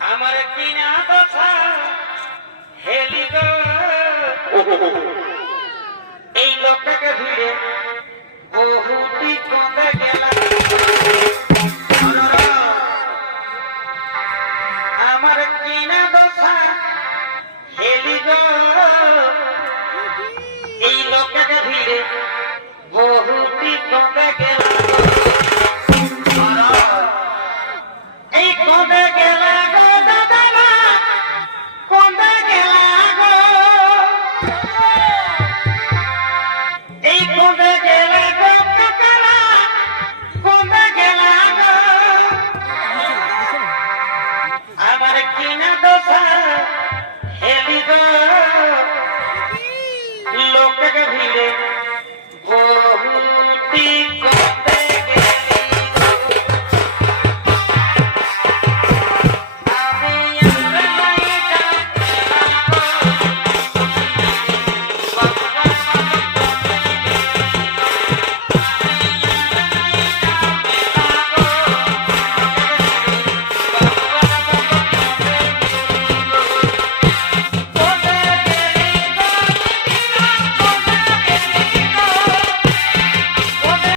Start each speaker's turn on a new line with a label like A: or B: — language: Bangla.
A: আমার কিনা দশা হেলি এই লোকটাকে ভিড়ে বহুটি কমে গেল। আমার কিনা দশা হেলি এই লোকটাকে ভিড়ে বহুটি কমে গেল। গেল গো আমার কিনা দোষা